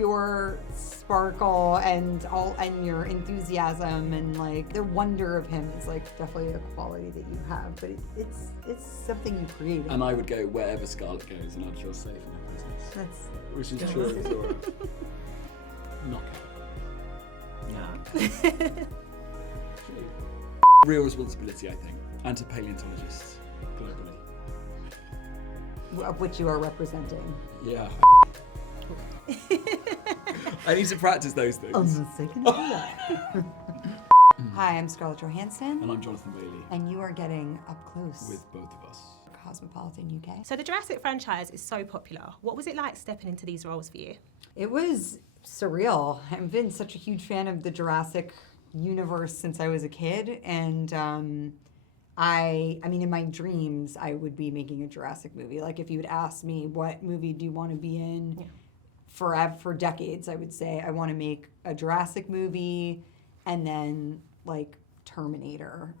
your sparkle and your enthusiasm and like the wonder of him is like definitely a quality that you have, but it's something you created. And I would go wherever Scarlett goes, and I'd feel safe in her presence. Which is true as well. Knockout. True. Real responsibility, I think, and to paleontologists globally. Of which you are representing. Yeah. I need to practice those things. I'm not thinking of that. Hi, I'm Scarlett Johansson. And I'm Jonathan Bailey. And you are getting up close With both of us. Cosmopolitan UK. So the Jurassic franchise is so popular. What was it like stepping into these roles for you? It was surreal. I've been such a huge fan of the Jurassic universe since I was a kid, and I mean, in my dreams, I would be making a Jurassic movie. Like, if you would ask me, what movie do you want to be in for decades, I would say, I want to make a Jurassic movie, and then, like, Terminator.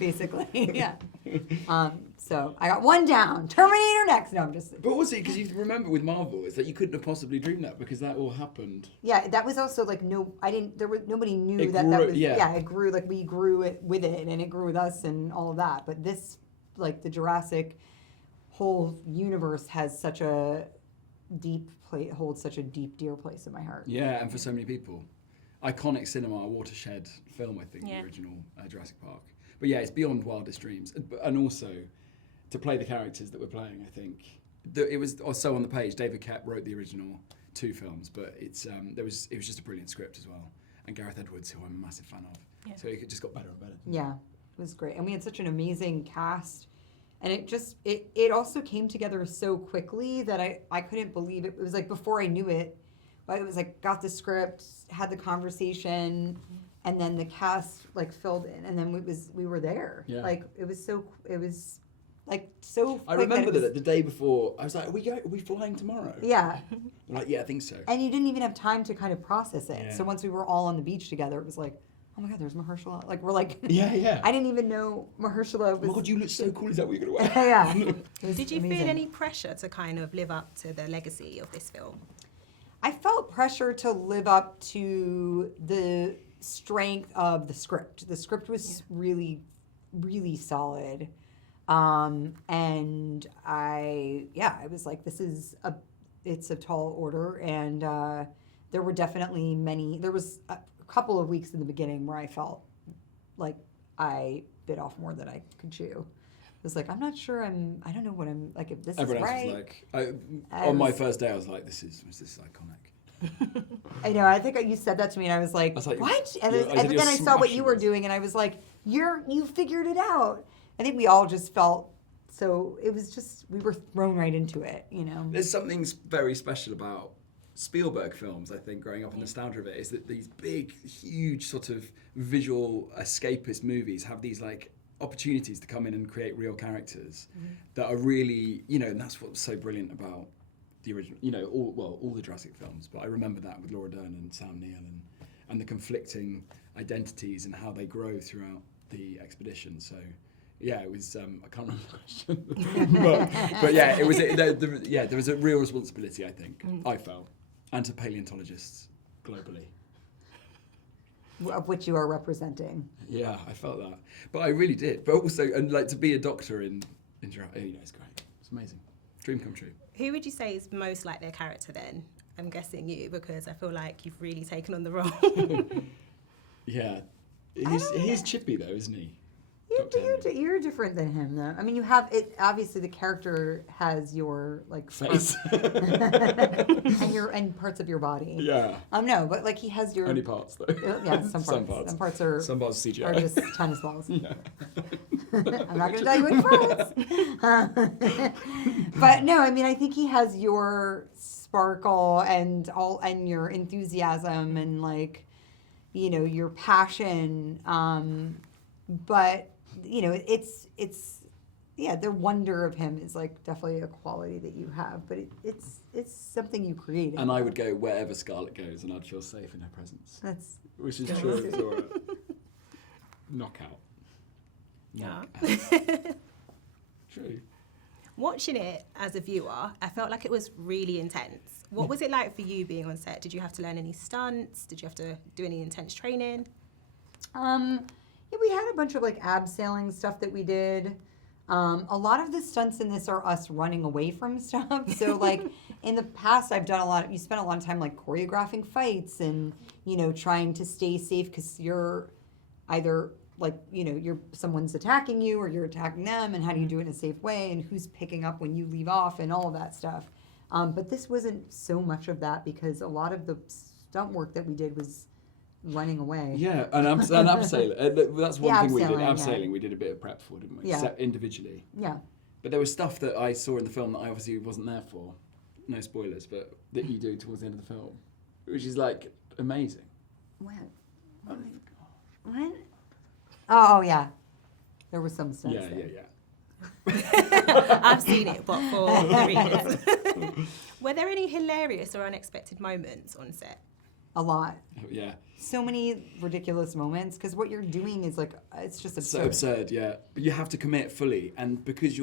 Basically, yeah. So I got one down. Terminator next. No, I'm just. But also, because you remember with Marvel, is that you couldn't have possibly dreamed that because that all happened. Yeah, that was also like nobody knew It that grew, that was. yeah. It grew, like we grew it with it, and it grew with us, and all of that. But this, like the Jurassic whole universe, has such a deep place, holds such a dear place in my heart. Yeah, and for so many people. Iconic cinema, a watershed film, I think, Yeah. the original Jurassic Park. But yeah, it's beyond wildest dreams. And also, to play the characters that we're playing, I think, it was also on the page, David Koepp wrote the original 2 films, but it was just a brilliant script as well. And Gareth Edwards, who I'm a massive fan of. Yeah. So it just got better and better. Yeah, it was great. And we had such an amazing cast. And it also came together so quickly that I couldn't believe it. It was like before I knew it, but it was like got the script, had the conversation, and then the cast like filled in, and then we were there. Yeah. Like it was so quick I remember that it was, that the day before, I was like, are we flying tomorrow? yeah. I'm like, yeah, I think so. And you didn't even have time to kind of process it. Yeah. So once we were all on the beach together, it was like, oh my God, there's Mahershala. Like we're like, Yeah. I didn't even know Mahershala was. Oh my God, you look so cool. Is that what you're going to wear? Yeah. It was Did you amazing. feel any pressure to kind of live up to the legacy of this film? I felt pressure to live up to the strength of the script. The script was really, really solid. And I was like, it's a tall order. And there were definitely there was a couple of weeks in the beginning where I felt like I bit off more than I could chew. It was like, I'm not sure I don't know what I'm, like, if this Everyone is else right. was like, on my first day, I was like, this is iconic. I know, I think you said that to me and I was like, like, what? And you're- then, I said, but you're then I saw what you were smashing doing and I was like, you figured it out. I think we all just felt, so it was just, we were thrown right into it, you know? There's something very special about Spielberg films, I think, growing up in nostalgia of it, is that these big, huge sort of visual escapist movies have these like opportunities to come in and create real characters that are really, and that's what's so brilliant about the original, all the Jurassic films. But I remember that with Laura Dern and Sam Neill and the conflicting identities and how they grow throughout the expedition. So yeah, it was. I can't remember the question, but yeah, it was. There was a real responsibility, I think. I felt, and to paleontologists globally. Of which you are representing. Yeah, I felt that, but I really did. But also, and like to be a doctor in Jurassic, it's great. It's amazing. Dream come true. Who would you say is most like their character then? I'm guessing you, because I feel like you've really taken on the role. Yeah, he's chippy though, isn't he? You're different than him, though. I mean, you have it. Obviously, the character has your like Face. and parts of your body. Yeah. No, but like he has your Only parts though. Yeah, some parts. Some parts are CGI. are just tennis balls. Yeah. I'm not going to tell you which parts. But no, I mean, I think he has your sparkle and your enthusiasm and like, your passion. But it's the wonder of him is like definitely a quality that you have, but it's something you created. And I would go wherever Scarlett goes, and I'd feel safe in her presence. Which is true as well. Knockout. Yeah. True. Watching it as a viewer, I felt like it was really intense. What was it like for you being on set? Did you have to learn any stunts? Did you have to do any intense training? Yeah, we had a bunch of like abseiling stuff that we did. A lot of the stunts in this are us running away from stuff. So like in the past, I've done you spent a lot of time like choreographing fights and, you know, trying to stay safe because you're either like, you know, someone's attacking you or you're attacking them, and how do you do it in a safe way, and who's picking up when you leave off and all of that stuff. But this wasn't so much of that because a lot of the stunt work that we did was running away. Yeah, and abseiling. That's one thing we did. Abseiling, Abseiling, yeah. we did a bit of prep for, didn't we? Yeah. Set individually. Yeah. But there was stuff that I saw in the film that I obviously wasn't there for. No spoilers, but that you do towards the end of the film, which is like amazing. What? Oh, What? Oh yeah. There was some stunts yeah, there. yeah. I've seen it, but for the readers. Were there any hilarious or unexpected moments on set? A lot. Yeah. So many ridiculous moments because what you're doing is like it's just absurd. So absurd, yeah. But you have to commit fully, and because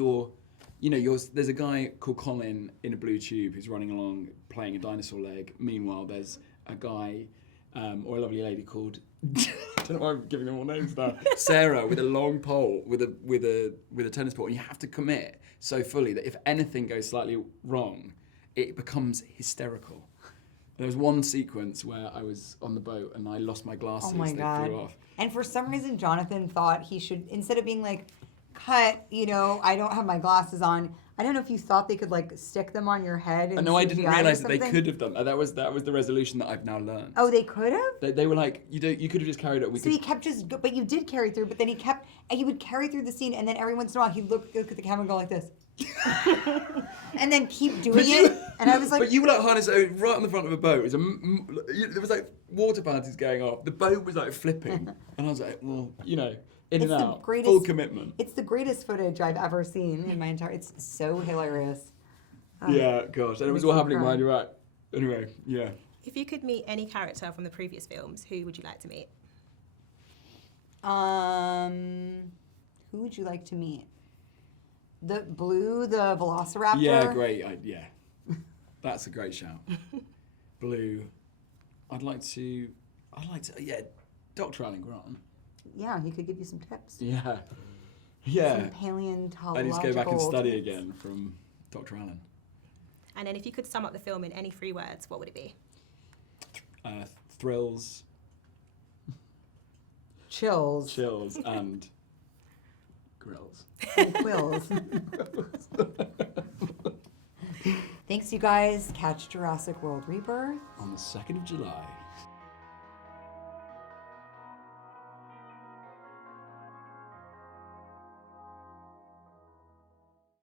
there's a guy called Colin in a blue tube who's running along playing a dinosaur leg. Meanwhile, there's a guy or a lovely lady called I don't know why I'm giving them all names now. Sarah with a long pole with a tennis ball, and you have to commit so fully that if anything goes slightly wrong, it becomes hysterical. There was one sequence where I was on the boat and I lost my glasses. Oh my They God. flew off. And for some reason, Jonathan thought he should, instead of being like, cut, you know, I don't have my glasses on. I don't know if you thought they could like stick them on your head. And No, I didn't CGI or realise that they something. could have done that. That was the resolution that I've now learned. Oh, they could have? They were like, you could have just carried it. So he kept but you did carry through, but then he would carry through the scene, and then every once in a while he'd look at the camera and go like this. And then keep doing it. And I was like... But you were like harnessed right on the front of a boat. There was like water fountains going off. The boat was like flipping. And I was like, well, you know, in It's and the out. greatest- Full commitment. It's the greatest footage I've ever seen in my entire... It's so hilarious. Yeah, gosh. And it was makes all me happening cry. behind your back. Anyway, yeah. If you could meet any character from the previous films, who would you like to meet? Who would you like to meet? The Velociraptor? Yeah, great. Yeah. That's a great shout. Blue. I'd like to, yeah, Dr. Alan Grant. Yeah, he could give you some tips. Yeah. Yeah. Some paleontological I need to go back and study tips. again from Dr. Alan. And then if you could sum up the film in any 3 words, what would it be? Thrills, Chills. chills, and grills. And quills. Thanks, you guys. Catch Jurassic World Rebirth. On the 2nd of July.